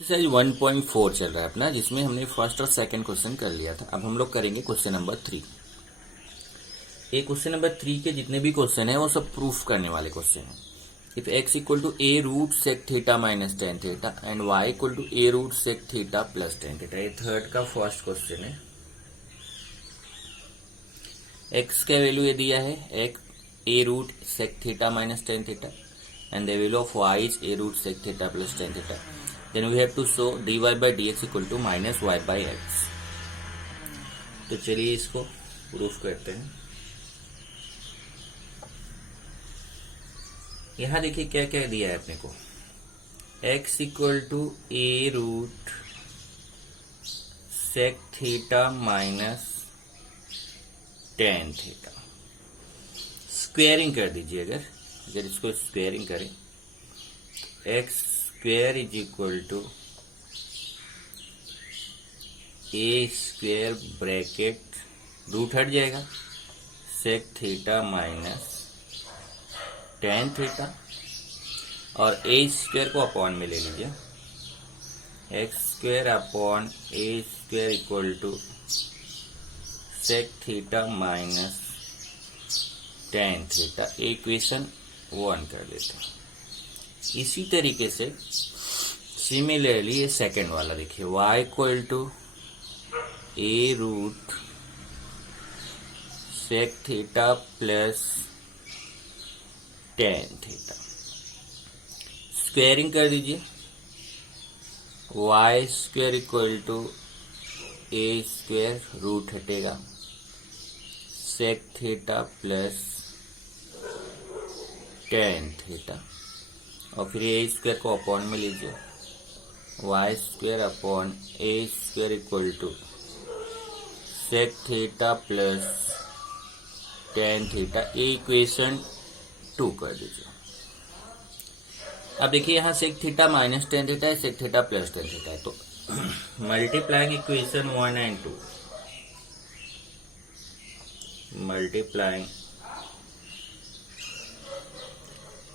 Exercise 1.4 चल रहा है अपना, जिसमें हमने फर्स्ट और सेकंड क्वेश्चन कर लिया था। अब हम लोग करेंगे क्वेश्चन नंबर 3। ये क्वेश्चन नंबर 3 के जितने भी क्वेश्चन है वो सब प्रूफ करने वाले क्वेश्चन है। If x equal to a root sec theta minus tan theta and y equal to a root sec theta plus tan theta, ये थर्ड का फर्स्ट क्वेश्चन है। x का वैल्यू ये दिया है a root sec theta minus tan theta and the value of y is a root sec theta plus tan theta. Then we have to show dy by dx equal to minus y by x। तो चलिए इसको proof करते हैं। यहां देखिए क्या क्या दिया है अपने को। x equal to a root sec theta minus tan theta. Squaring कर दीजिए। अगर इसको स्क्वेयरिंग करें, x square is equal to a square bracket root हट जाएगा sec theta minus tan theta और ए स्क्वेयर को अपॉन में ले लीजिए। X square upon a square equal to sec theta minus tan theta. Equation 1 कर देते हैं। इसी तरीके से सिमिलरली ये सेकंड वाला देखिए, y equal to a root sec theta plus tan theta. Squaring कर दीजिए। y square equal to a square root हटेगा sec theta plus tan theta और फिर ए स्क्वेयर को अपॉन में लीजिए। Y square upon a square equal to sec theta plus tan theta. Equation 2 कर दीजिए। अब देखिए यहाँ sec theta minus tan theta है, sec theta plus tan theta है, तो multiplying equation 1 and 2, multiplying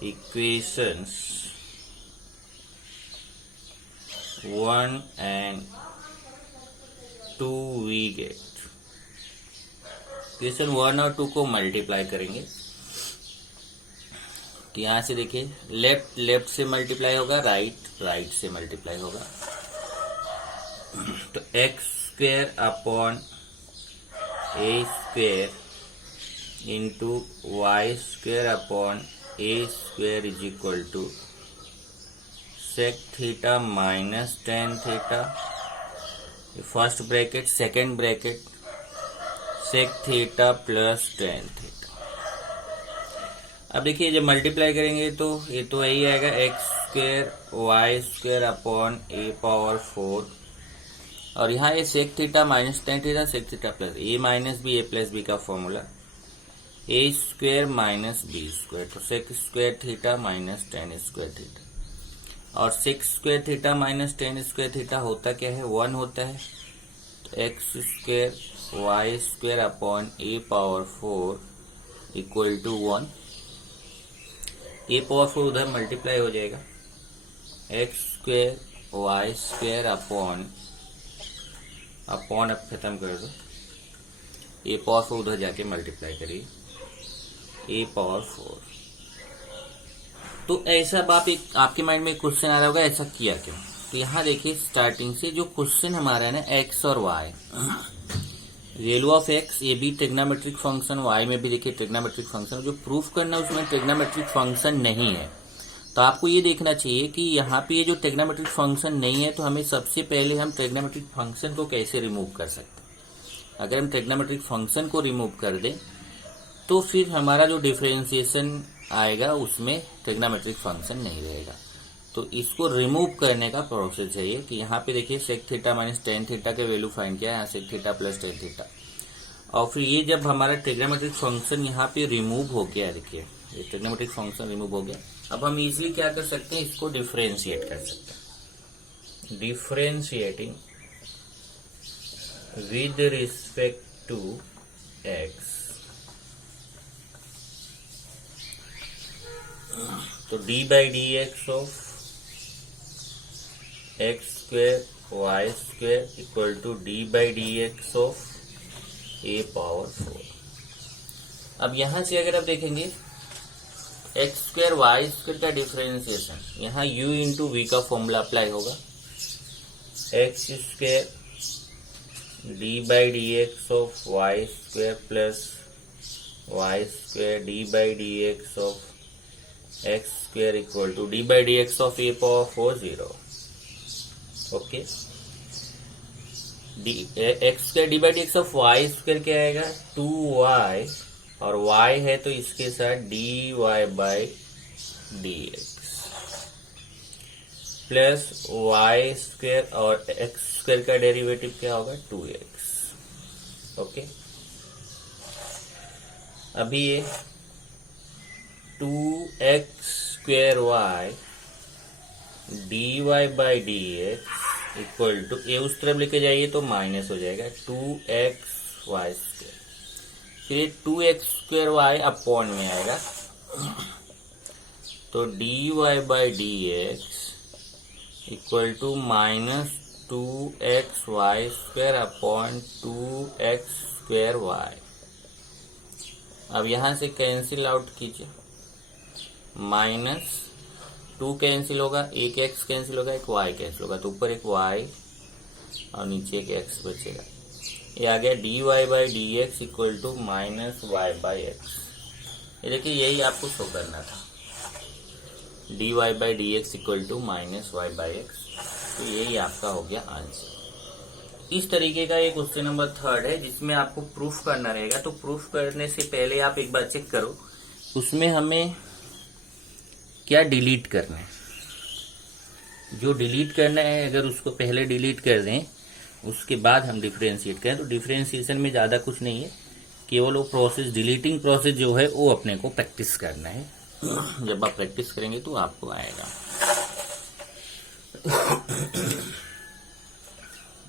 equations 1 and 2 we get। Equation 1 और 2 को मल्टीप्लाई करेंगे तो यहां से देखिए लेफ्ट से मल्टीप्लाई होगा, राइट से मल्टीप्लाई होगा। तो x square upon a square into y square upon a square is equal to sec theta minus tan theta, first bracket, second bracket, sec theta plus tan theta. अब देखिए जब multiply करेंगे तो ये तो यही आएगा x square y square upon a power 4 और यहाँ ये sec theta minus tan theta, sec theta plus a minus b, a plus b का formula a square minus b square, तो sec square theta minus tan square theta और sec square theta minus tan square theta होता क्या है, 1 होता है। तो x square y square upon a power 4 equal to 1। A power 4 उधर multiply हो जाएगा, x square y square upon अब खत्म कर दो, ए पावर 4 उधर जाके मल्टीप्लाई करिए, ए पावर 4। तो ऐसा आपके माइंड में क्वेश्चन आ रहा होगा ऐसा किया क्यों। तो यहाँ देखिए स्टार्टिंग से जो क्वेश्चन हमारा है ना, एक्स और वाई, वैल्यू ऑफ एक्स ये भी ट्रिग्नोमेट्रिक फंक्शन, वाई में भी देखिए ट्रिग्नोमेट्रिक फंक्शन, जो प्रूफ करना है उसमें ट्रिग्नोमेट्रिक फंक्शन नहीं है। तो आपको ये देखना चाहिए कि यहाँ पे ये जो ट्रिग्नोमेट्रिक फंक्शन नहीं है तो हमें सबसे पहले हम ट्रिग्नोमेट्रिक फंक्शन को कैसे रिमूव कर सकते हैं। अगर हम ट्रिग्नोमेट्रिक फंक्शन को रिमूव कर दें तो फिर हमारा जो डिफरेंशिएशन आएगा उसमें ट्रिग्नोमेट्रिक फंक्शन नहीं रहेगा। तो इसको रिमूव करने का प्रोसेस है ये कि यहाँ पे देखिए sec theta minus tan theta के वैल्यू फाइंड किया है, यहाँ sec theta plus tan theta और फिर ये जब हमारा ट्रिग्नोमेट्रिक फंक्शन यहाँ पे रिमूव हो गया, देखिए ये ट्रिग्नोमेट्रिक फंक्शन रिमूव हो गया। अब हम इजिली क्या कर सकते हैं, इसको डिफरेंशिएट कर सकते हैं। Differentiating with respect to x, तो d by d x of x square y square equal to d by d x of a power 4। अब यहां से अगर आप देखेंगे एक्स स्क्वेयर वाई स्क्वेयर का डिफरेंशिएशन, यहाँ u इंटू वी का फॉर्मूला अप्लाई होगा। X square d by d x of y square plus y square d by d x of x square equal to d by d x of a power 4 0। Okay, x square d by d x of y square क्या आएगा 2y, और y है तो इसके साथ dy by d x plus y square और x square का derivative क्या होगा 2x। ओके, अभी ये 2x square y dy by d x equal to, ये उस तरफ लेके जाइए तो माइनस हो जाएगा 2x वाई स्क्वेयर, फिर 2x स्क्वेयर वाई अपॉन में आएगा तो dy by d x equal to minus 2x y square upon 2x square y. अब यहां से कैंसिल आउट कीजिए, माइनस 2 कैंसिल होगा, एक x कैंसिल होगा, एक y कैंसिल होगा, तो ऊपर एक y और नीचे एक x बचेगा। ये आ गया dy by d x equal to minus y by x. ये देखिए यही आपको शो करना था, dy by d x equal to minus y by x. तो यही आपका हो गया आंसर। इस तरीके का एक क्वेश्चन नंबर 3 है जिसमें आपको प्रूफ करना रहेगा। तो प्रूफ करने से पहले आप एक बार चेक करो उसमें हमें क्या डिलीट करना है। जो डिलीट करना है अगर उसको पहले डिलीट कर दें उसके बाद हम डिफरेंशिएट करें तो डिफरेंशिएशन में ज़्यादा कुछ नहीं है, केवल वो प्रोसेस डिलीटिंग प्रोसेस जो है वो अपने को प्रैक्टिस करना है। जब आप प्रैक्टिस करेंगे तो आपको आएगा।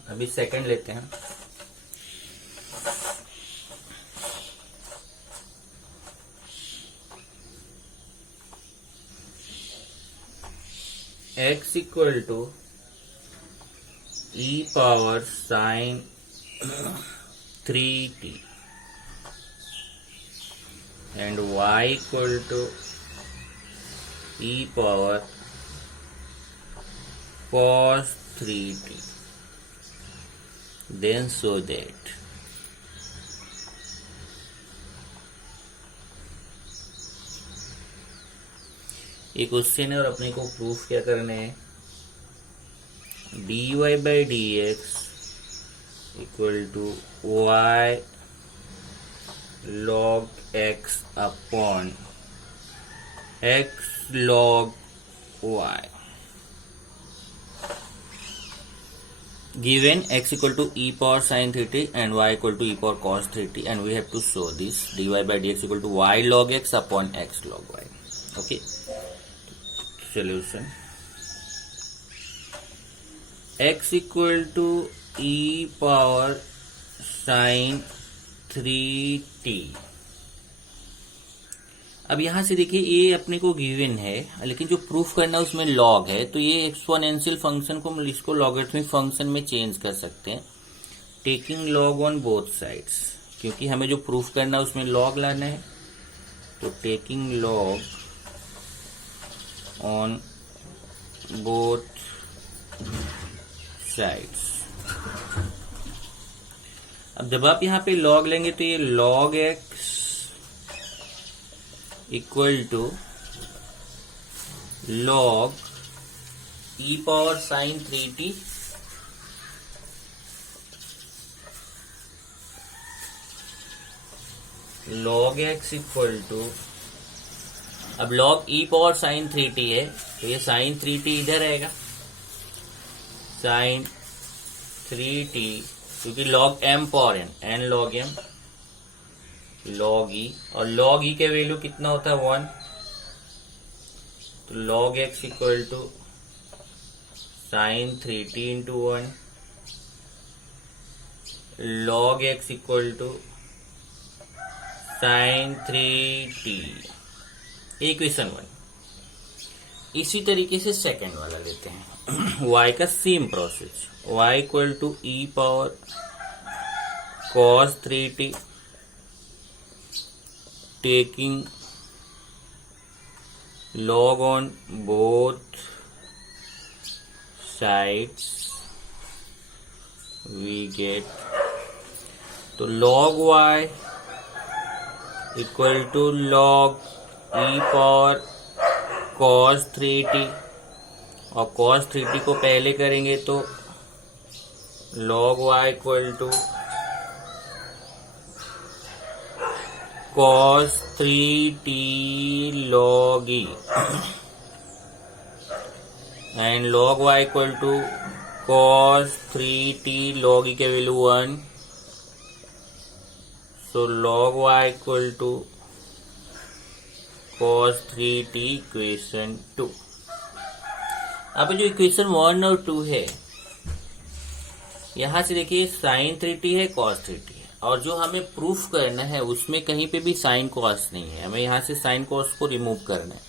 अभी सेकंड लेते हैं। x equal to e power sine 3t and y equal to e power cos 3t, then show that एक क्वेश्चन है और अपने को प्रूफ क्या करना है, dy by d x equal to y log x upon x log y given x equal to e power sin 3t and y equal to e power cos 3t and we have to show this dy by dx equal to y log x upon x log y. Okay, solution x equal to e power sin 3t। अब यहां से देखिए ये अपने को given है लेकिन जो प्रूफ करना है उसमें लॉग है, तो ये एक्सपोनेंशियल फंक्शन को हम इसको लॉगरिथमिक फंक्शन में चेंज कर सकते हैं taking log on both sides, क्योंकि हमें जो प्रूफ करना है उसमें लॉग लाना है। तो taking log on both sides. अब जब आप यहां पे लॉग लेंगे तो ये log x equal to log e power sine 3t log x equal to, अब log e power sine 3t है तो ये साइन 3t इधर आएगा, साइन 3t क्योंकि log m power n log m log e, और log e के value कितना होता है 1, तो log x equal to sine 3t into 1 log x equal to sine 3t। Equation 1। इसी तरीके से सेकंड वाला लेते हैं। y का same process, y equal to e power cos 3t taking log on both sides we get, तो log y equal to log e power cos 3t, और cos 3t को पहले करेंगे तो log y equal to cos 3t log e, and log y equal to cos 3t log e के value 1, so log y equal to cos 3t equation 2। अब जो equation 1 और 2 है, यहां से देखिए sin 3t है, cos 3t है, और जो हमें प्रूफ करना है उसमें कहीं पे भी साइन कॉस नहीं है, हमें यहां से साइन कॉस को रिमूव करना है।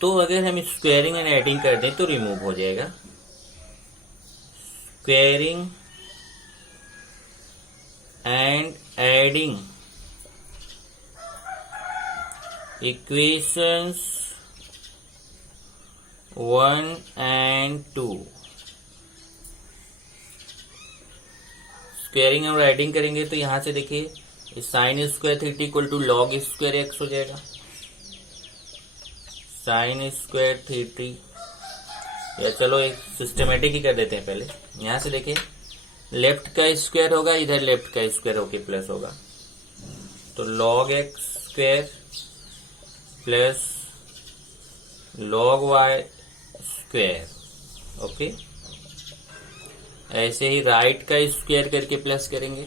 तो अगर हम स्क्वायरिंग एंड एडिंग कर दें तो रिमूव हो जाएगा। Squaring and adding equations 1 and 2, squaring और एडिंग करेंगे तो यहां से देखिए sine square theta equal to log square x हो जाएगा। साइन स्क्वायर थीटा, या चलो एक सिस्टमेटिक ही कर देते हैं पहले। यहां से देखिए लेफ्ट का स्क्वायर होगा, इधर लेफ्ट का स्क्वायर होके प्लस होगा, तो log x square plus log y square. Okay, ऐसे ही राइट का स्क्वायर करके प्लस करेंगे,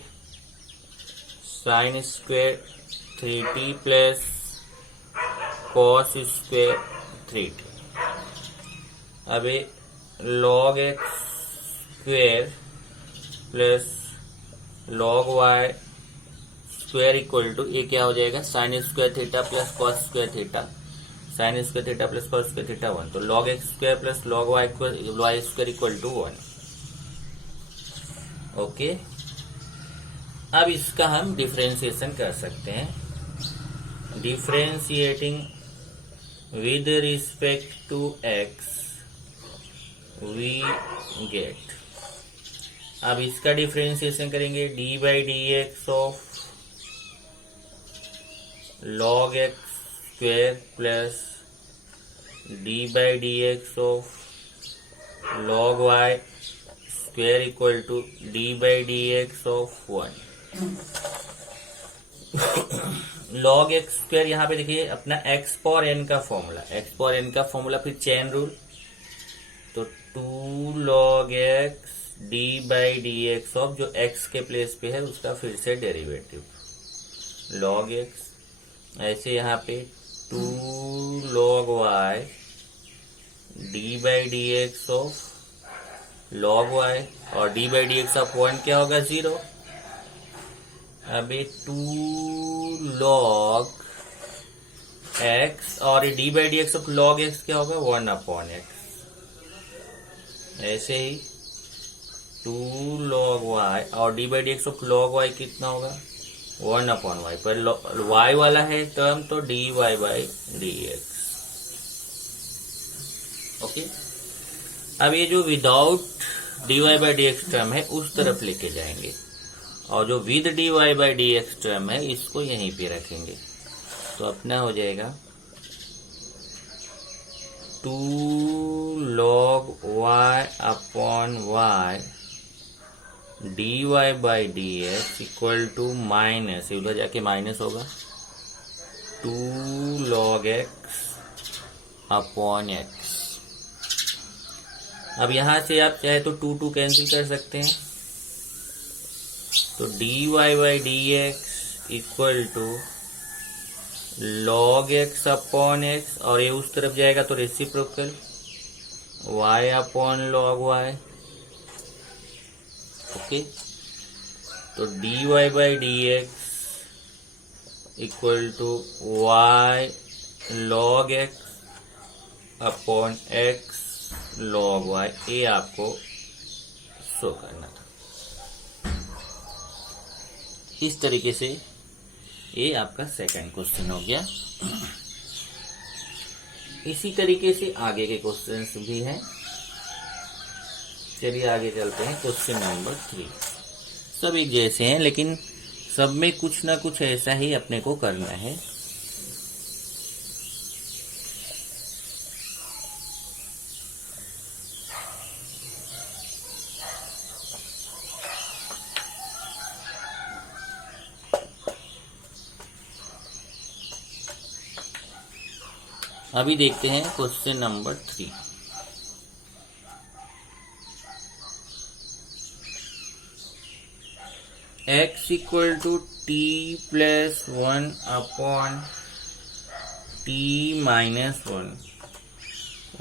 sine square 3t plus cos square 3t। अब log x square plus log y square equal to ये क्या हो जाएगा, sine square theta plus cos square theta, sine square theta plus cos square theta 1, तो log x square plus log y square equal to 1। Okay, अब इसका हम differentiation कर सकते हैं। Differentiating with respect to x we get, अब इसका differentiation करेंगे d by d x of log x square plus d by d x of log y square equal to d by d x of 1। Log x square यहाँ पे देखिए अपना x power n का formula, x power n का formula, फिर chain rule, तो 2 log x d by d x of जो x के प्लेस पे है उसका फिर से डेरिवेटिव log x, ऐसे यहाँ पे 2 log y D by d x of log y, और d by d x of 1 क्या होगा 0। अभी 2 log x और d by d x of log x क्या होगा 1 अपॉन x। ऐसे ही 2 log y और d by d x of log y कितना होगा 1 अपॉन y, पर y वाला है टर्म तो dy by d x. Okay, अब ये जो without dy by d x term है उस तरफ लेके जाएंगे, और जो with dy by d x term है इसको यहीं पे रखेंगे, तो अपना हो जाएगा 2 log y अपॉन y dy by d x equal to minus, उधर जाके माइनस होगा 2 log x अपॉन x। अब यहां से आप चाहे तो 2 कैंसिल कर सकते हैं, तो dy by d x equal to log x upon x, और ये उस तरफ जाएगा तो reciprocal y upon log y। Okay, तो dy by d x equal to y log x upon x log y, ये आपको शो करना था। इस तरीके से ये आपका सेकंड क्वेश्चन हो गया। इसी तरीके से आगे के क्वेश्चंस भी हैं। चलिए आगे चलते हैं। क्वेश्चन नंबर 3 सब एक जैसे हैं, लेकिन सब में कुछ ना कुछ ऐसा ही अपने को करना है। अभी देखते हैं question number 3। x equal to t plus 1 upon t minus 1,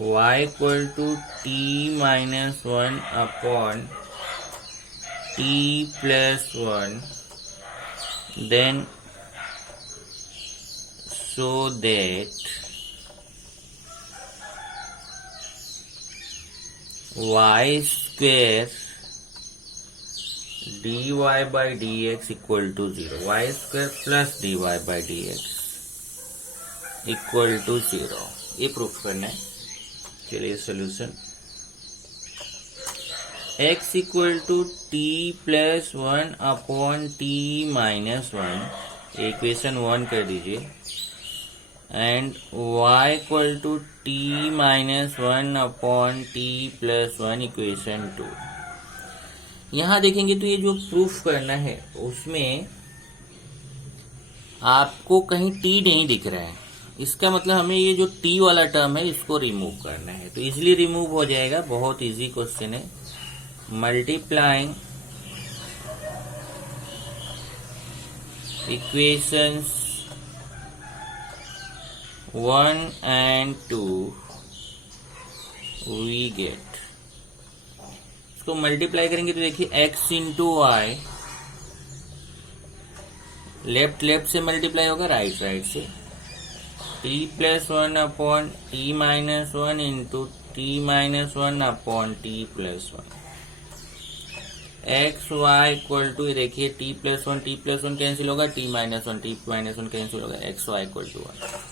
y equal to t minus 1 upon t plus 1, then so that y square dy by dx equal to 0, y square plus dy by dx equal to 0, ये proof करना है। चलिए solution. x equal to t plus 1 upon t minus 1, equation 1 कर दीजिए, and y equal to t minus 1 upon t plus 1, equation 2। यहां देखेंगे तो ये जो प्रूफ करना है उसमें आपको कहीं t नहीं दिख रहा है। इसका मतलब हमें ये जो t वाला टर्म है इसको रिमूव करना है, तो इजीली रिमूव हो जाएगा। बहुत इजी क्वेश्चन है। Multiplying equations 1 and 2 we get, इसको मल्टीप्लाई करेंगे तो देखिए x into y, left left से मल्टीप्लाई होगा, राइट राइट से, t plus 1 upon t minus 1 into t minus 1 upon t plus 1, x y equal to, देखिए t plus 1 cancel होगा, t minus 1 cancel होगा, एक्स वाई इक्वल टू 1।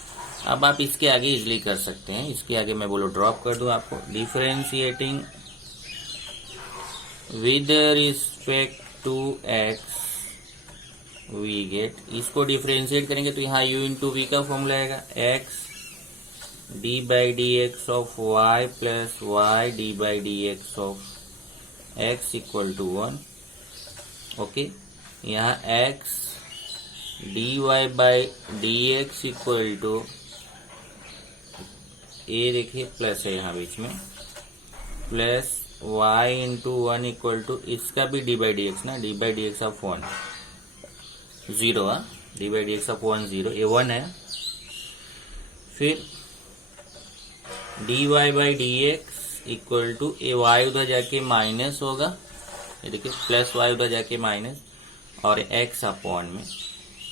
अब आप इसके आगे इजिली कर सकते हैं। इसके आगे मैं बोलो ड्रॉप कर दूं आपको। Differentiating with respect to x we get, इसको डिफरेंशिएट करेंगे तो यहाँ u इंटू वी का फॉर्मूला आएगा, x d by d x of y plus y d by d x of x equal to 1। Okay, यहाँ x d y by d x equal to, ये देखिए plus है यहाँ बीच में, plus y into 1 equal to, इसका भी d by d x ना, D by d x of 1 0, d by d x of 1 0, ये 1 है। फिर d y by d x equal to, ये y उधर जाके माइनस होगा, ये देखिए प्लस y उधर जाके माइनस, और x अपॉन में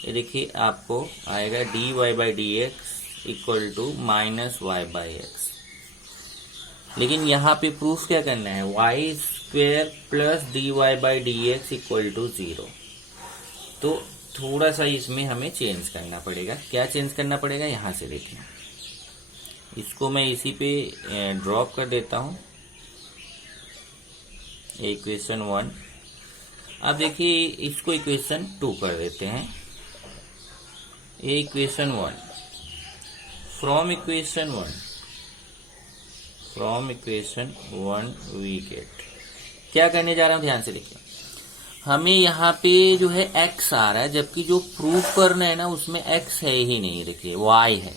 ये देखिए आपको आएगा d y by d x equal to minus y by x. लेकिन यहाँ पे प्रूफ क्या करना है, y square plus d y by d x equal to 0। तो थोड़ा सा इसमें हमें चेंज करना पड़ेगा। क्या चेंज करना पड़ेगा, यहाँ से देखिए, इसको मैं इसी पे ड्रॉप कर देता हूँ, इक्वेशन 1। अब देखिए इसको इक्वेशन 2 कर देते हैं। ये equation 1, from equation 1 we get, क्या करने जा रहा हूं ध्यान से देखिए। हमें यहाँ पे जो है x आ रहा है, जबकि जो प्रूफ करना है ना उसमें x है ही नहीं, देखिए y है,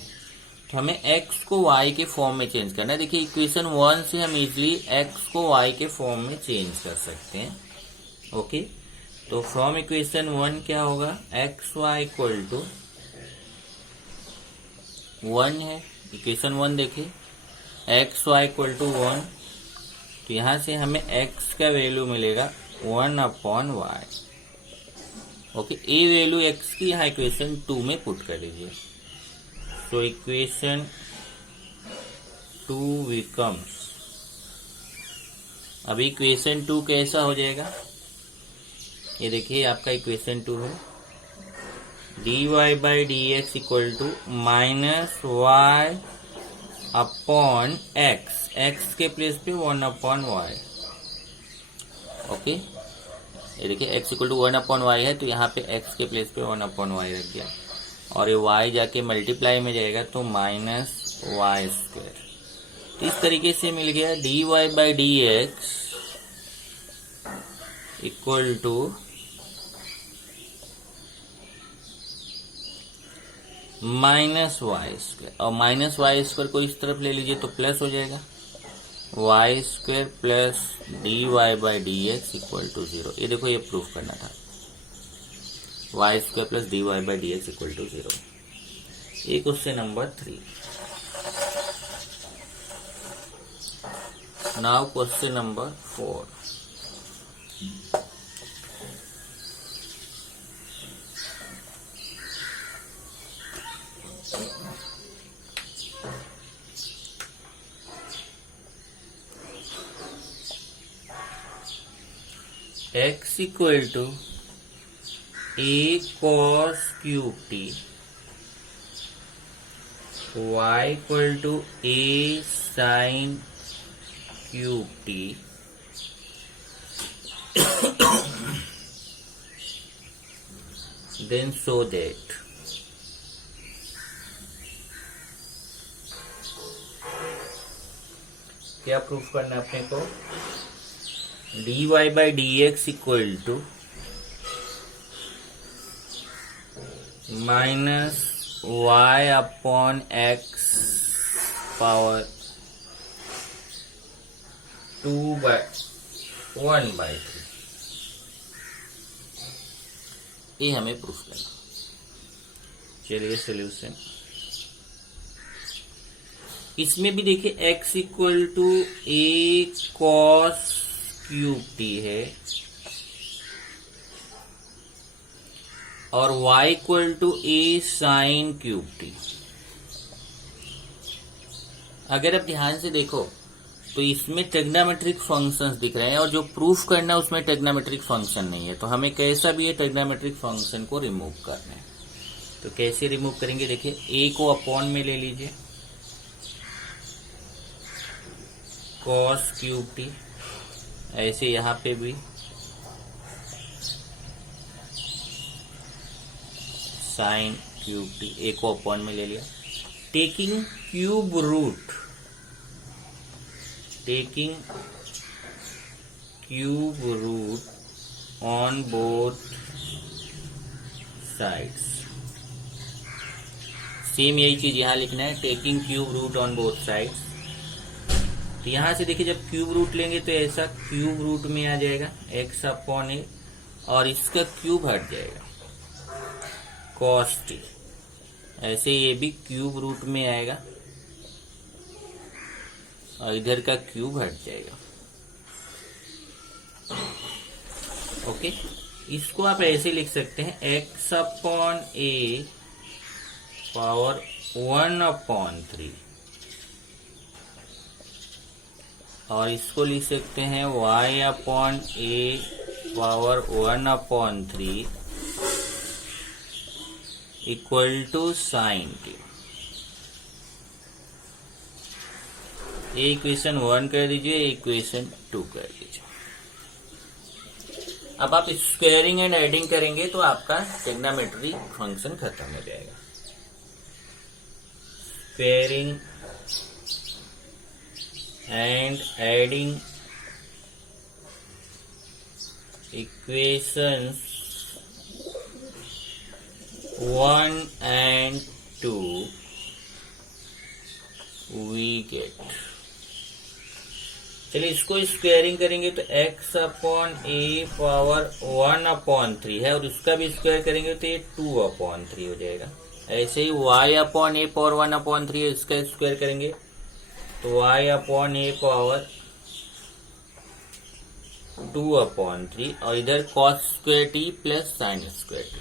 तो हमें x को y के फॉर्म में चेंज करना है। देखिए इक्वेशन 1 से हम इजिली x को y के फॉर्म में चेंज कर सकते हैं। ओके, तो फ्रॉम इक्वेशन 1 क्या होगा, एक्स वाई इक्वल टू 1 है, इक्वेशन 1 देखिए, एक्स वाई इक्वल टू 1, तो यहां से हमें x का वैल्यू मिलेगा 1 अपॉन वाई। ओके, ए वैल्यू x की यहाँ इक्वेशन 2 में पुट कर दीजिए। सो इक्वेशन 2 बिकम्स अभी इक्वेशन 2 कैसा हो जाएगा, ये देखिए आपका इक्वेशन 2 है dy by d x equal to minus y upon x, x के प्लेस पे 1 अपॉन वाई। ओके, ये देखिए x equal to 1 upon y है, तो यहाँ पे x के प्लेस पे 1 अपॉन वाई रख दिया, और ये y जाके मल्टीप्लाई में जाएगा तो माइनस वाई स्क्वायर। तो इस तरीके से मिल गया dy by d x equal to minus y square, और माइनस वाई स्क्वायर को इस तरफ ले लीजिए तो प्लस हो जाएगा, y square plus d y by d x equal to 0। ये देखो, ये प्रूफ करना था, y square plus d y by d x equal to 0। ये question number 3। Now question number 4। x equal to a cos cube t, y equal to a sin cube t, then show that क्या proof करना है अपने को, dy by d x equal to minus y upon x power 1/3, ये हमें proof करना। चलिए solution, इसमें भी देखिए x equal to a cos cube t है और y equal to a sin cube t। अगर आप ध्यान से देखो तो इसमें ट्रिग्नोमेट्रिक फंक्शंस दिख रहे हैं, और जो प्रूफ करना है उसमें ट्रिग्नोमेट्रिक फंक्शन नहीं है, तो हमें कैसा भी है ट्रिग्नोमेट्रिक फंक्शन को रिमूव करना है। तो कैसे रिमूव करेंगे, देखिए a को अपॉन में ले लीजिए, cos क्यूब t, ऐसे यहां पे भी साइन क्यूब टी, ए को अपॉन में ले लिया, taking cube root on both sides. Same यही चीज यहां लिखना है, taking cube root on both sides. तो यहां से देखिए जब क्यूब रूट लेंगे तो ऐसा क्यूब रूट में आ जाएगा x अपॉन ए, और इसका क्यूब हट जाएगा cos t, ऐसे ये भी क्यूब रूट में आएगा और इधर का क्यूब हट जाएगा। ओके, इसको आप ऐसे लिख सकते हैं x अपॉन ए पावर 1/3, और इसको लिख सकते हैं y upon a power 1/3 equal to sine t. Equation 1 कर दीजिए, इक्वेशन 2 कर दीजिए। अब आप स्क्वायरिंग एंड एडिंग करेंगे तो आपका ट्रिग्नोमेट्रिक फंक्शन खत्म हो जाएगा। Squaring and adding equations 1 and 2 we get। चलिए इसको स्क्वायरिंग करेंगे तो x अपॉन ए पावर 1/3 है, और इसका भी स्क्वायर करेंगे तो ये 2/3 हो जाएगा। ऐसे ही y अपॉन ए पावर 1/3 है, इसका स्क्वायर करेंगे तो y अपॉन ए पावर 2/3, और इधर cos square t plus sine square T,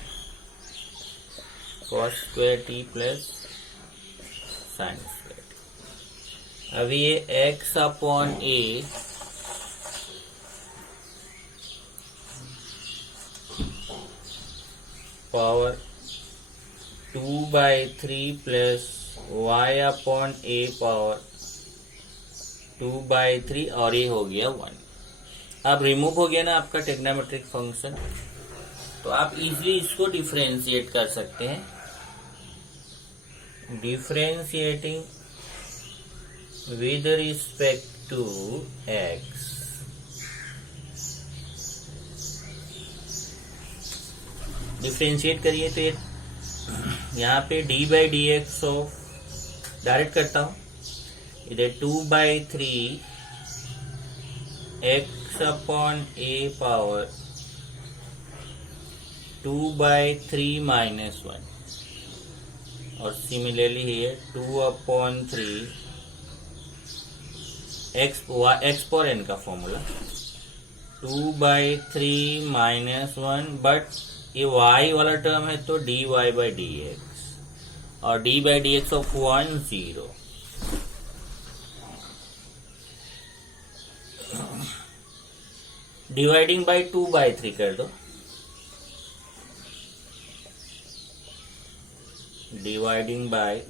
cos square t plus sine square T. अभी ये x upon a power 2/3 plus y upon a power 2/3 और ये हो गया 1। अब रिमूव हो गया ना आपका ट्रिग्नोमेट्रिक फंक्शन, तो आप इजीली इसको डिफरेंशिएट कर सकते हैं। Differentiating with respect to x, differentiate करिए तो यहाँ पे d/dx ऑफ, डायरेक्ट करता हूं, इधर 2/3 x upon a power 2/3 minus 1, और similarly here 2/3 x power n का फॉर्मूला 2/3 माइनस 1, बट ये y वाला टर्म है तो dy/dx, और d/dx ऑफ 1 0। डिवाइडिंग बाय 2/3 कर दो, डिवाइडिंग बाय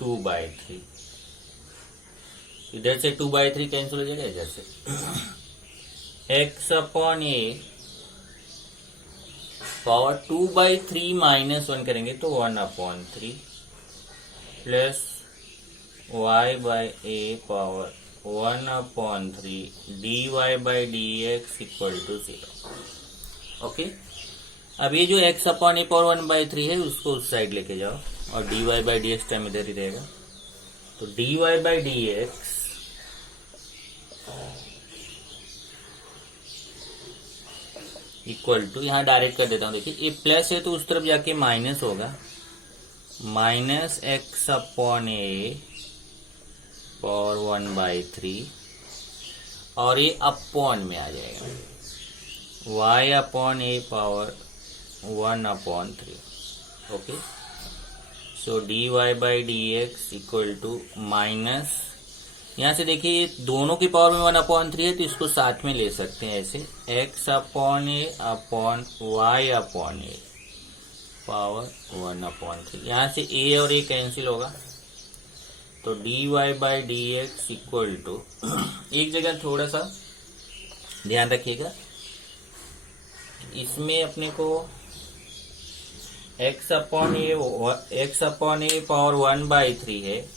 2/3, इधर से 2/3 कैंसिल हो जाएगा, इधर से x upon a power 2/3 minus 1 करेंगे तो 1/3 plus y/a power 1/3 dy/dx equal to 0। Okay, अब ये जो x अपॉन a पावर 1/3 है उसको उस साइड लेके जाओ, और dy/dx टाइम इधर ही रहेगा, तो dy/dx इक्वल टू, यहां डायरेक्ट कर देता हूं, देखिए ये प्लस है तो उस तरफ जाके माइनस होगा, minus x upon a power 1/3, और ये अपॉन में आ जाएगा y upon a power 1/3। Okay, so dy/dx equal to minus, यहां से देखिए ये दोनों की पावर में 1/3 है तो इसको साथ में ले सकते हैं ऐसे, x upon a upon y upon a power 1/3। यहां से a और a कैंसिल होगा, तो dy/dx इक्वल टू, एक जगह थोड़ा सा ध्यान रखिएगा, इसमें अपने को x अपॉन a पावर 1/3 है,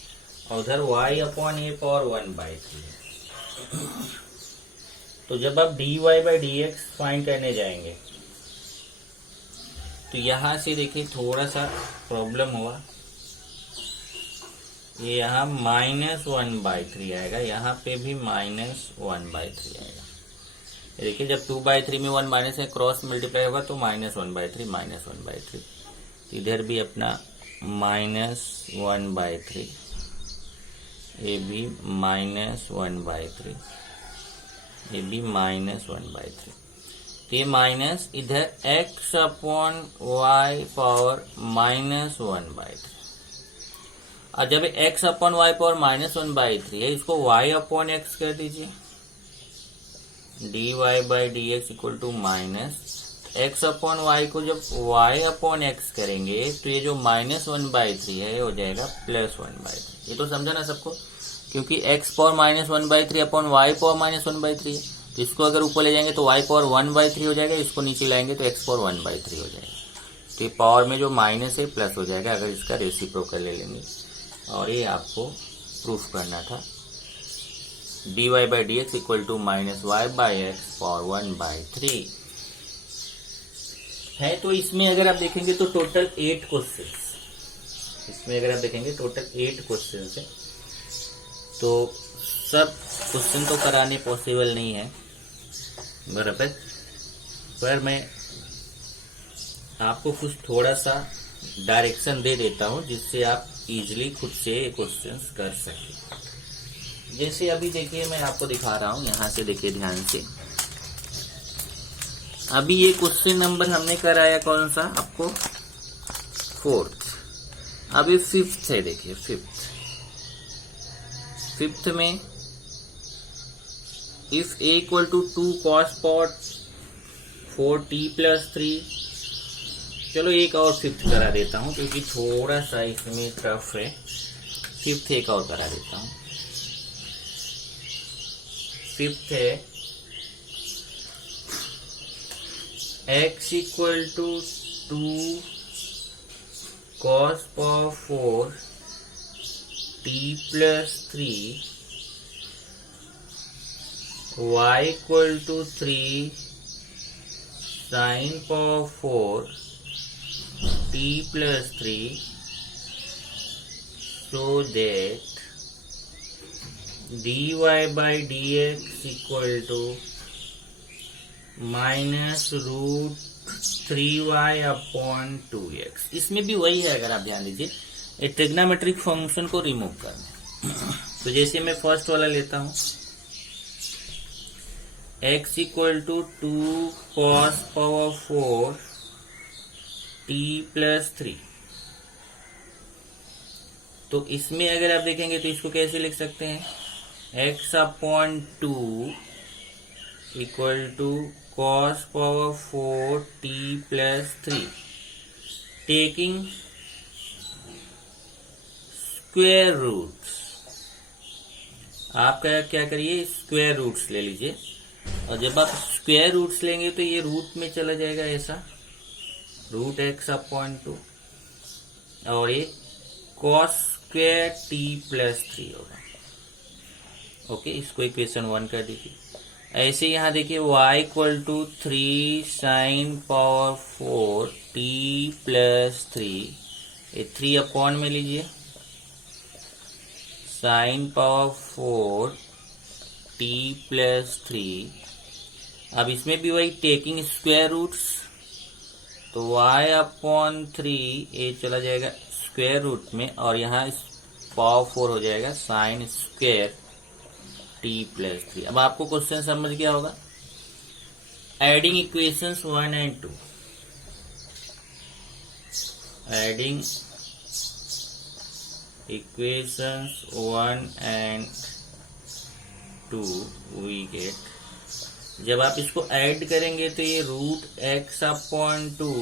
और उधर y अपॉन a पावर 1/3 है। तो जब आप dy/dx फाइंड करने जाएंगे तो यहां से देखिए थोड़ा सा प्रॉब्लम हुआ, ये यहाँ -1/3 आएगा, यहाँ पे भी -1/3 आएगा। देखिए जब 2/3 में 1 माइनस है, क्रॉस मल्टीप्लाई होगा तो -1/3, इधर भी अपना -1/3, ये भी -1/3, ये भी -1/3, तो ये माइनस इधर x अपॉन y पावर -1/3, और जब x अपॉन y पावर -1/3 है, इसको y अपॉन x कर दीजिए, dy/dx equal to minus x upon y को जब y अपॉन x करेंगे तो ये जो -1/3 है हो जाएगा +1/3। ये तो समझा ना सबको, क्योंकि x power -1/3 upon y power -1/3 है, तो इसको अगर ऊपर ले जाएंगे तो y पावर 1/3 हो जाएगा, इसको नीचे लाएंगे तो x पावर 1/3 हो जाएगा, तो ये पावर में जो माइनस है प्लस हो जाएगा अगर इसका रेसिप्रोकल ले लेंगे, और ये आपको प्रूफ करना था। dy/dx equal to -y/x power 1/3 है। तो इसमें अगर आप देखेंगे तो टोटल 8 क्वेश्चन, इसमें अगर आप देखेंगे टोटल 8 क्वेश्चन है, तो सब क्वेश्चन तो कराने पॉसिबल नहीं है बराबर, पर मैं आपको कुछ थोड़ा सा डायरेक्शन दे देता हूं जिससे आप इजीली खुद से क्वेश्चंस कर सके। जैसे अभी देखिए मैं आपको दिखा रहा हूं, यहां से देखिए ध्यान से, अभी ये क्वेश्चन नंबर हमने कराया कौन सा आपको, 4th, अभी 5th है, देखिए 5th में if a equal to 2 cos 4t + 3 चलो एक और फिफ्थ करा देता हूँ क्योंकि थोड़ा सा इसमें टफ है। फिफ्थ एक और करा देता हूँ। फिफ्थ है x equal to 2 cos power 4 t plus 3 y equal to 3 sin power 4 t plus 3 so that dy by dx equal to minus root 3y upon 2x। इसमें भी वही है, अगर आप ध्यान दीजिए, एक ट्रिग्नोमेट्रिक फंक्शन को रिमूव करना। तो जैसे मैं फर्स्ट वाला लेता हूं, x equal to 2 cos power 4 t plus 3। तो इसमें अगर आप देखेंगे तो इसको कैसे लिख सकते हैं, x upon 2 equal to cos power 4 t plus 3 taking square roots. आप क्या करिए, स्क्वायर रूट्स ले लीजिए, और जब आप स्क्वायर रूट्स लेंगे तो ये रूट में चला जाएगा, ऐसा रूट एक्स अपॉन 2, और ये कॉस स्क्वायर टी प्लस 3 होगा। ओके, इसको इक्वेशन 1 कर दीजिए। ऐसे यहां देखिए y equal to 3 sine power 4 t plus 3, ये 3 अपॉन में लीजिए, साइन पावर 4 टी प्लस 3। अब इसमें भी वही टेकिंग स्क्वायर रूट्स, तो y अपॉन 3 ये चला जाएगा स्क्वायर रूट में, और यहाँ पावर 4 हो जाएगा साइन स्क्वायर t प्लस 3। अब आपको क्वेश्चन समझ गया होगा। Adding equations 1 and 2, adding equations 1 and 2 we get, जब आप इसको ऐड करेंगे तो ये root x upon 2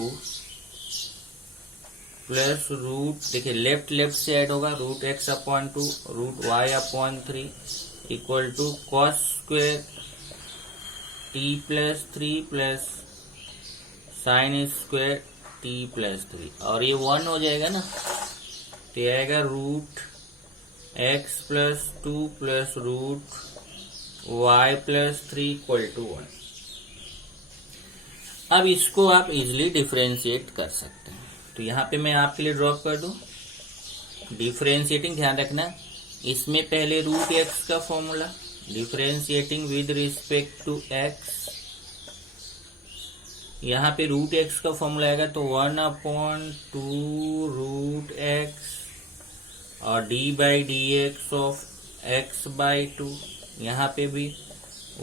plus root, देखिए लेफ्ट से ऐड होगा, root x upon 2 root y upon 3 equal to cos square t plus 3 plus sine square t plus 3, और ये 1 हो जाएगा ना, तो ये आएगा root x plus 2 plus root y plus 3 equal to 1। अब इसको आप इजिली डिफरेंशिएट कर सकते हैं, तो यहाँ पे मैं आपके लिए ड्रॉप कर दूं डिफरेंशिएटिंग। ध्यान रखना, इसमें पहले रूट एक्स का formula, differentiating with respect to x, यहाँ पे रूट एक्स का फॉर्मूला आएगा तो 1 अपॉन 2 रूट एक्स और d by d x of x by 2, यहाँ पे भी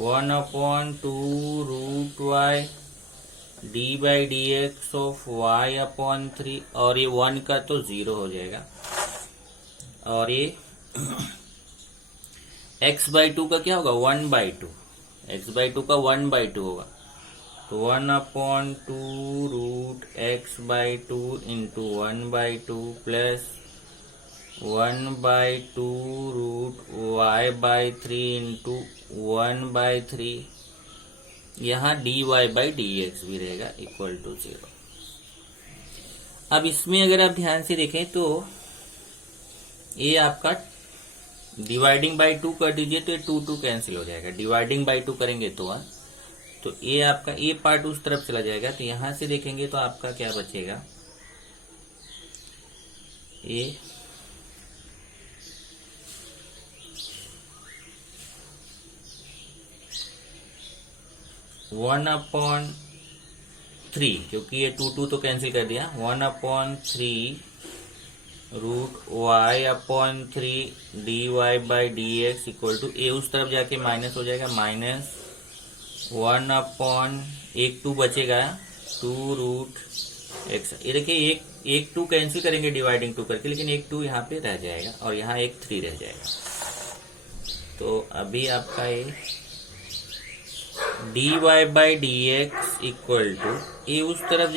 1 upon 2 root y d by d x of y upon 3, और ये 1 का तो 0 हो जाएगा, और ये x बाई 2 का क्या होगा, 1 बाई 2, एक्स बाई 2 का 1 बाई 2 होगा, तो 1 upon 2 root x by 2 into 1 by 2 plus 1 by 2 root y by 3 into 1 by 3, यहाँ d y by d x भी रहेगा इक्वल टू 0। अब इसमें अगर आप ध्यान से देखें तो ये आपका डिवाइडिंग बाई 2 कर दीजिए तो ये 2 कैंसिल हो जाएगा, डिवाइडिंग बाई 2 करेंगे तो 1, तो ये आपका ये पार्ट उस तरफ चला जाएगा, तो यहां से देखेंगे तो आपका क्या बचेगा, ये 1 अपॉन 3, क्योंकि ये 2 तो कैंसिल कर दिया, 1 upon 3 root y upon 3 d y by d x equal to, a उस तरफ जाके माइनस हो जाएगा, माइनस 1 अपॉन 2 बचेगा 2 रूट एक्स। ये देखिए एक 2 कैंसिल करेंगे डिवाइडिंग 2 करके, लेकिन 2 यहाँ पे रह जाएगा और यहाँ 3 रह जाएगा। तो अभी आपका ये d y by d x equal to a उस तरफ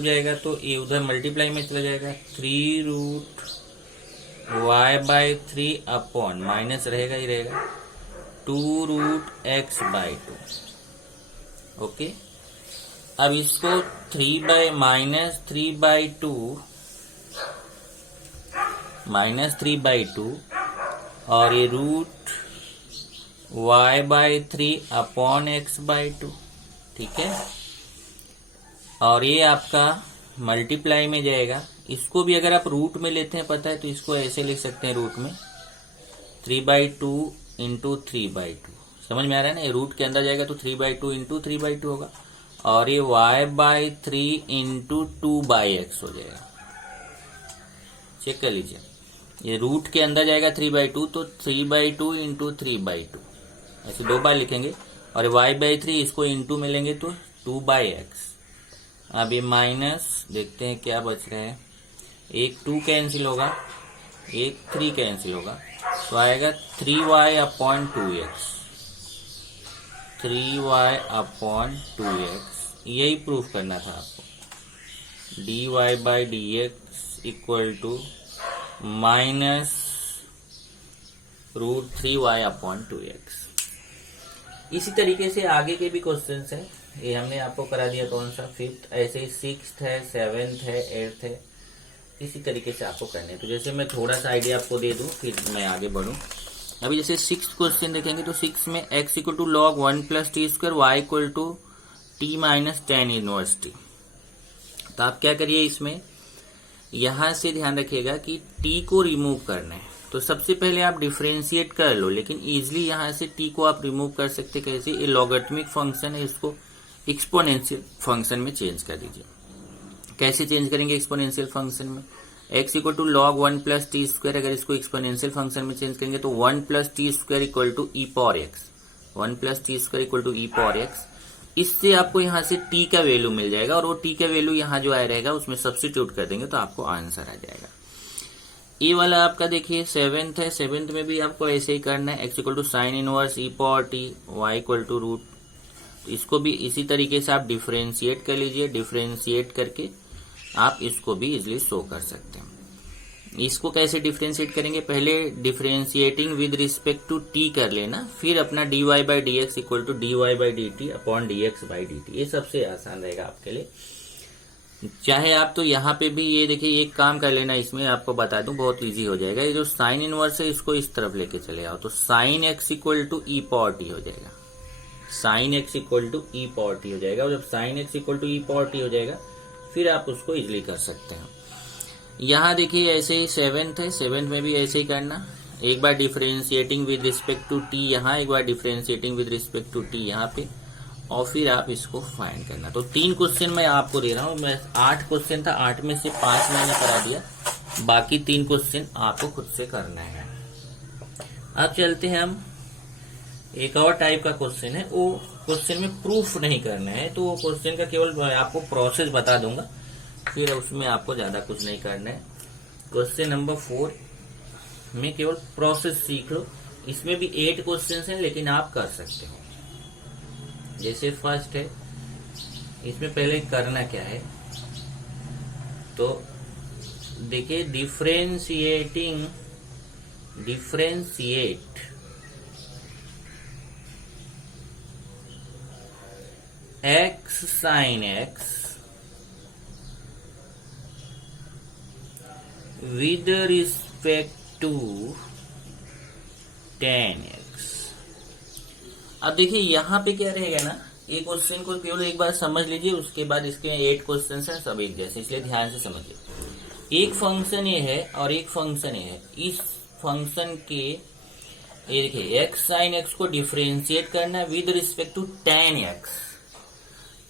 जाएगा तो ए उधर मल्टीप्लाई में चला जाएगा 3 root y by 3 upon minus रहेगा ही रहेगा 2 रूट एक्स बाई 2। ओके, अब इसको 3 बाई -3/2 और ये root y by 3 upon x by 2, ठीक है। और ये आपका मल्टीप्लाई में जाएगा। इसको भी अगर आप रूट में लेते हैं पता है तो इसको ऐसे लिख सकते हैं रूट में 3/2 इंटू 3/2। समझ में आ रहा है ना, ये रूट के अंदर जाएगा तो 3/2 इंटू 3/2 होगा और ये y बाई 3 इंटू 2/x हो जाएगा। चेक कर लीजिए, ये रूट के अंदर जाएगा 3/2 तो 3/2 इंटू 3/2 ऐसे 2 बार लिखेंगे और y बाई 3 इसको इंटू में लेंगे तो 2/x। अब ये माइनस देखते हैं क्या बच रहा है, एक 2 कैंसिल होगा, एक 3 कैंसिल होगा तो आएगा 3y upon 2x, 3y upon 2x। यही प्रूफ करना था आपको। dy by dx equal to minus root 3y upon 2x। इसी तरीके से आगे के भी क्वेश्चंस हैं, ये हमने आपको करा दिया कौन सा 5th, ऐसे ही 6th है, 7th है, 8th है, इसी तरीके से आपको करने हैं। तो जैसे मैं थोड़ा सा आइडिया आपको दे दूं फिर मैं आगे बढ़ूं। अभी जैसे 6th क्वेश्चन देखेंगे तो 6 में x equal to log 1 plus t square y equal to t minus tan inverse t. तो आप क्या करिए, इसमें यहां से ध्यान रखिएगा कि t को रिमूव करना है तो सबसे पहले आप डिफरेंशिएट कर लो, लेकिन इजिली यहां से t को आप रिमूव कर सकते कैसे, ये लॉगरिथमिक फंक्शन है, इसको एक्सपोनेंशियल फंक्शन में चेंज कर दीजिए। कैसे चेंज करेंगे एक्सपोनेंशियल फंक्शन में, x equal to log 1 plus t square, अगर इसको एक्सपोनेंशियल फंक्शन में चेंज करेंगे तो 1 plus t square equal to e power x, 1 plus t square equal to e power x. इससे आपको यहाँ से t का वैल्यू मिल जाएगा और वो t का वैल्यू यहाँ जो आया रहेगा उसमें सब्स्टिट्यूट कर देंगे तो आपको आंसर आ जाएगा। ये वाला आपका देखिए 7th है, 7th में भी आपको ऐसे ही करना है, x equal to sine inverse e power t, y equal to root. तो इसको भी इसी तरीके से आप डिफरेंशिएट कर लीजिए, डिफरेंशिएट करके आप इसको भी इजिली शो कर सकते हैं। इसको कैसे डिफरेंशिएट करेंगे, पहले differentiating with respect to t कर लेना, फिर अपना dy by d x equal to dy by d t upon dx by d t. ये सबसे आसान रहेगा आपके लिए। चाहे आप तो यहाँ पे भी ये देखिए एक काम कर लेना, इसमें आपको बता दूं बहुत इजी हो जाएगा। ये जो साइन इनवर्स है इसको इस तरफ लेके चले आओ तो sine x equal to e power t हो जाएगा, sine x equal to e power t हो जाएगा। और जब sine x equal to e power t हो जाएगा फिर आप उसको इजिली कर सकते हैं। यहाँ देखिए ऐसे ही 7th है, 7th में भी ऐसे ही करना, एक बार differentiating with respect to t यहाँ, एक बार differentiating with respect to t यहाँ पे, और फिर आप इसको फाइंड करना। तो 3 क्वेश्चन मैं आपको दे रहा हूँ, मैं 8 क्वेश्चन था, 8 में से 5 मैंने करा दिया, बाकी 3 क्वेश्चन आपको खुद से करना है। अब चलते हैं हम एक और टाइप का क्वेश्चन है, वो क्वेश्चन में प्रूफ नहीं करना है, तो वो क्वेश्चन का केवल आपको प्रोसेस बता दूंगा, फिर उसमें आपको ज्यादा कुछ नहीं करना है। क्वेश्चन नंबर 4 में केवल प्रोसेस सीख लो, इसमें भी 8 क्वेश्चन हैं लेकिन आप कर सकते हो। जैसे फर्स्ट है, इसमें पहले करना क्या है तो देखिए differentiate x sin x with respect to tan x। अब देखिए यहाँ पे क्या रहेगा ना, ये क्वेश्चन को केवल एक बार समझ लीजिए, उसके बाद इसके 8 क्वेश्चन हैं सब एक जैसे, इसलिए ध्यान से समझिए। एक फंक्शन ये है और एक फंक्शन ये है, इस फंक्शन के ये देखिए x sin x को डिफरेंशिएट करना है with respect to tan x।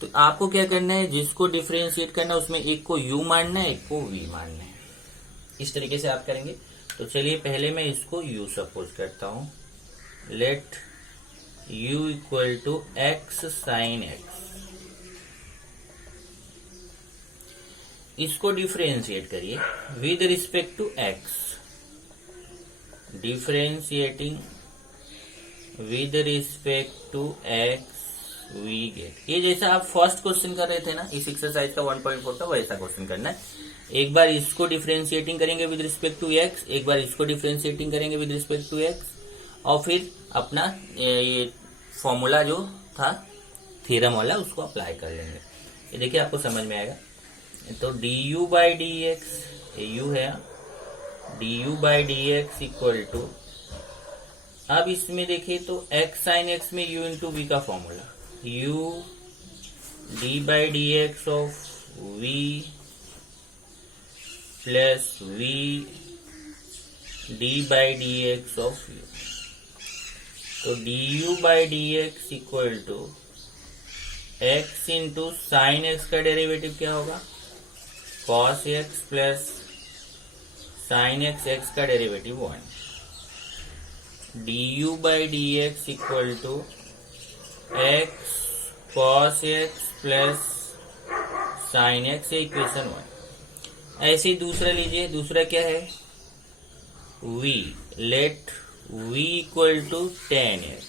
तो आपको क्या करना है, जिसको डिफरेंशिएट करना है उसमें एक को u मानना है, एक को v मानना है। इस तरीके से आप करेंगे। तो चलिए पहले मैं इसको u सपोज करता हूं, let u equal to x sine x। इसको डिफरेंशिएट करिए with respect to x, differentiating with respect to x we get. ये जैसा आप फर्स्ट क्वेश्चन कर रहे थे ना इस एक्सरसाइज का 1.4 का, वैसा क्वेश्चन करना है। एक बार इसको डिफरेंशिएटिंग करेंगे विद रिस्पेक्ट टू एक्स, एक बार इसको डिफरेंशिएटिंग करेंगे विद रिस्पेक्ट टू एक्स, और फिर अपना ये फॉर्मूला जो था थ्योरम वाला उसको अप्लाई कर लेंगे। ये देखिए आपको समझ में आएगा। तो d u by d x, u है, d u by d x equal to, अब इसमें देखिए तो x साइन x में u इंटू वी का formula, u d by d x of v plus v d by d x of u। तो d u by d x equal to x into sine x का derivative क्या होगा, cos x plus sine x, x का derivative 1, du by dx equal to x cos x plus sine x, equation 1। ऐसे ही दूसरा लीजिए, दूसरा क्या है, v, let v equal to tan x,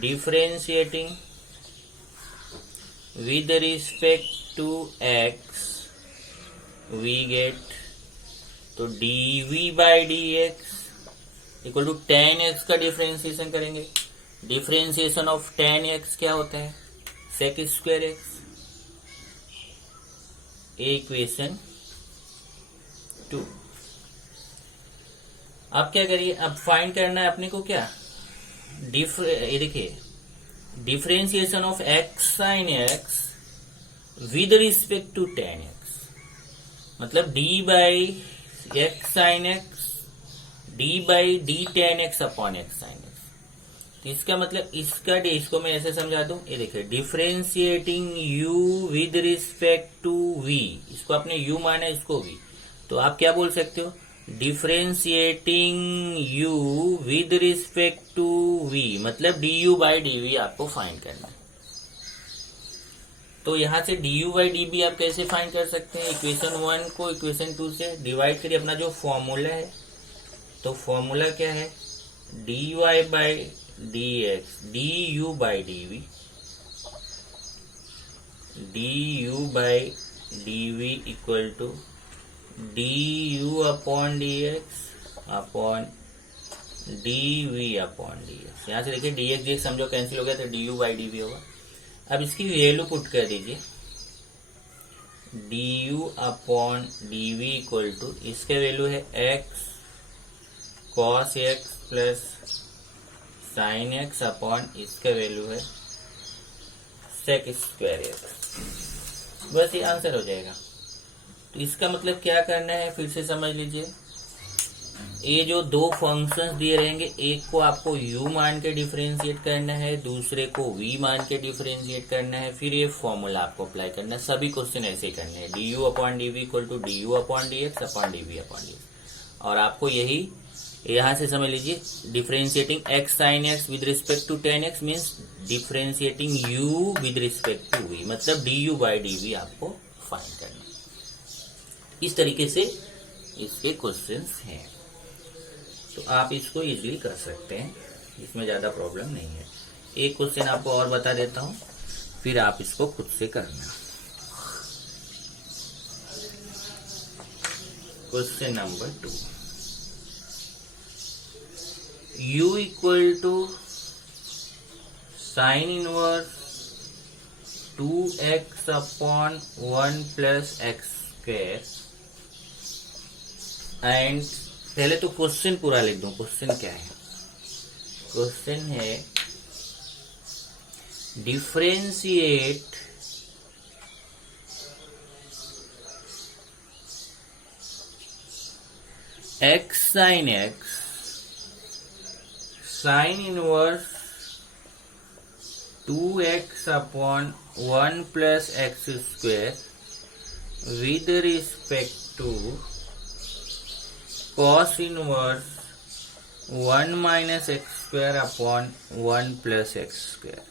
differentiating with respect to x, v get, तो dv by dx equal to tan x का differentiation करेंगे। डिफरेंशिएशन ऑफ tan x क्या होता है, sec स्क्वायर x, इक्वेशन 2। अब क्या करिए, अब फाइंड करना है अपने को क्या, ये देखिए differentiation of x sine x with respect to tan x, मतलब d by x sine x d by d tan x upon x sine x. तो इसका मतलब इसको मैं ऐसे समझा दूं, ये देखिए differentiating u with respect to v, इसको आपने u माना, इसको v, तो आप क्या बोल सकते हो, differentiating u with respect to v, मतलब du बाई dv आपको फाइंड करना है। तो यहां से du बाई dv आप कैसे फाइंड कर सकते हैं, इक्वेशन 1 को इक्वेशन 2 से डिवाइड करिए, अपना जो फॉर्मूला है, तो फॉर्मूला क्या है, dy by d x, d u by d v, d u by d v equal to d u upon d x upon d v upon d x. यहाँ से देखिए डी एक्स समझो cancel हो गया, तो d u by d v होगा। अब इसकी वैल्यू पुट कर दीजिए, d u upon d v equal to, इसके वैल्यू है x cos x plus sine x upon, इसका वैल्यू है सेक स्क्वायर एक्स। बस ये आंसर हो जाएगा। तो इसका मतलब क्या करना है, फिर से समझ लीजिए, ये जो दो फंक्शंस दिए रहेंगे, एक को आपको u मान के डिफरेंशिएट करना है, दूसरे को v मान के डिफरेंशिएट करना है, फिर ये फॉर्मूला आपको अप्लाई करना है। सभी क्वेश्चन ऐसे ही करने हैं, d u upon d v equal to d u upon d x upon d v upon d x. और आपको यही यहां से समझ लीजिए, differentiating x sine x with respect to tan x means differentiating u with respect to v, मतलब d u by d v आपको find करना है। इस तरीके से इसके क्वेश्चंस हैं, तो आप इसको इजीली कर सकते हैं, इसमें ज्यादा प्रॉब्लम नहीं है। एक क्वेश्चन आपको और बता देता हूं, फिर आप इसको खुद से करना। Question number 2, u equal to sine inverse 2x upon 1 plus x square, and पहले तो क्वेश्चन पूरा लिख दूं। क्वेश्चन क्या है, क्वेश्चन है differentiate x sine x sine inverse 2x upon 1 plus x square with respect to cos inverse 1 minus x square upon 1 plus x square.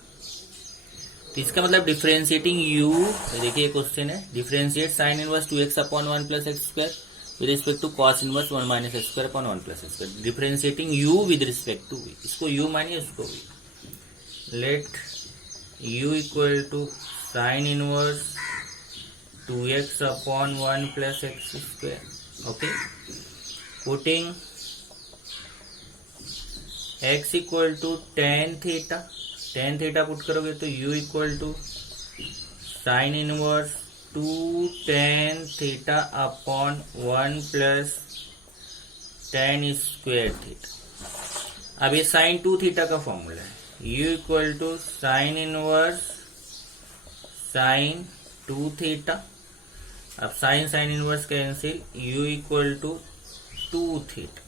तो इसका मतलब डिफरेंशिएटिंग u, देखिए क्वेश्चन है, differentiate sine inverse 2x upon 1 plus x square with respect to cos inverse 1 minus x square upon 1 plus x square, differentiating u with respect to v, इसको u मानिए, इसको v। Let u equal to sine inverse 2x upon 1 plus x square. Okay, putting x equal to tan theta put करोगे तो u equal to sine inverse 2 tan theta upon 1 plus tan square theta. अब ये sine 2 theta का formula है. u equal to sine inverse sine 2 theta. अब sine inverse cancel, u equal to 2 theta.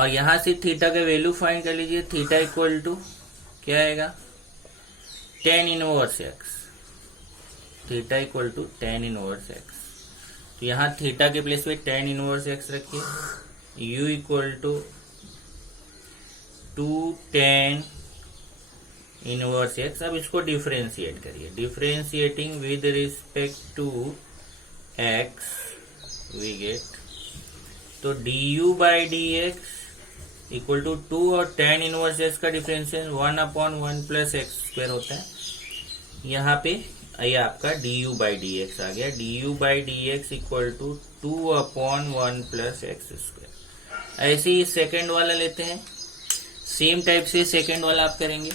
और यहां से थीटा का वैल्यू फाइंड कर लीजिए. थीटा इक्वल टू क्या आएगा, tan inverse x. Theta equal to tan inverse x. तो यहां थीटा के प्लेस पे टेन इनवर्स एक्स रखिए. u equal to 2 tan inverse x. अब इसको डिफरेंशिएट करिए. Differentiating with respect to x we get, तो du by d x equal to 2 और टेन इनवर्स एक्स का differential 1 upon 1 plus x square होता है. यहाँ पे ये आपका du बाई डी एक्स आ गया. du by d x equal to 2 upon 1 plus x square. ऐसे ही सेकेंड वाला लेते हैं. सेम टाइप से सेकेंड वाला आप करेंगे.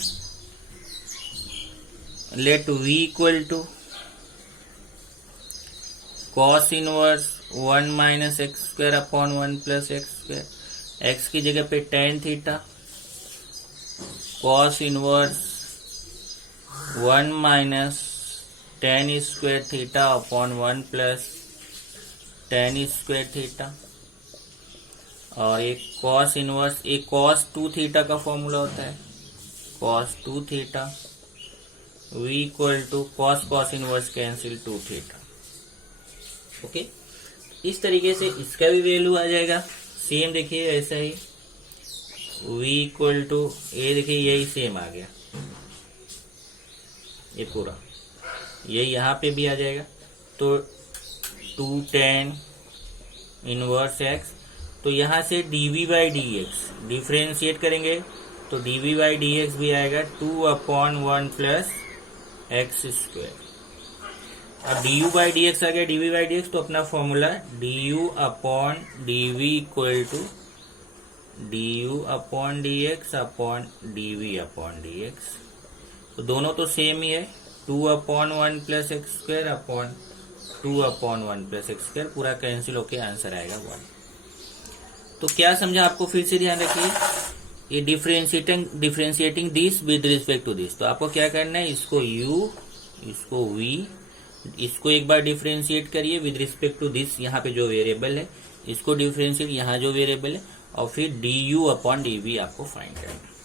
Let v equal to cos inverse 1 minus x square upon 1 plus x square. X की जगह पे tan theta, cos inverse 1 minus tan square theta upon 1 plus tan square theta. और एक कॉस इनवर्स, एक कॉस 2 थीटा का formula होता है, cos 2 theta. v equal to cos inverse cancel 2 theta. Okay, इस तरीके से इसका भी वैल्यू आ जाएगा. सेम देखिए ऐसा ही v इक्वल टू, ये देखिए यही सेम आ गया, ये पूरा यही यहाँ पे भी आ जाएगा. तो 2 टेन इनवर्स एक्स. तो यहाँ से dv by d x differentiate करेंगे तो dv बाई डी एक्स भी आएगा 2 अपॉन 1 प्लस एक्स स्क्वायर. अब du बाई डी एक्स आ गया, dv बाई डी एक्स, तो अपना formula du upon dv equal to du upon d x upon dv upon d x. तो दोनों तो सेम ही है. 2 upon 1 plus x square upon 2 upon 1 plus x square, पूरा कैंसिल होके आंसर आएगा 1. तो क्या समझा आपको, फिर से ध्यान रखिए. ये differentiating this with respect to this. तो आपको क्या करना है, इसको u, इसको v, इसको एक बार डिफरेंशिएट करिए विद रिस्पेक्ट टू दिस, यहाँ पे जो वेरिएबल है इसको डिफरेंशिएट, यहाँ जो वेरिएबल है, और फिर du अपॉन dv आपको फाइंड करना है.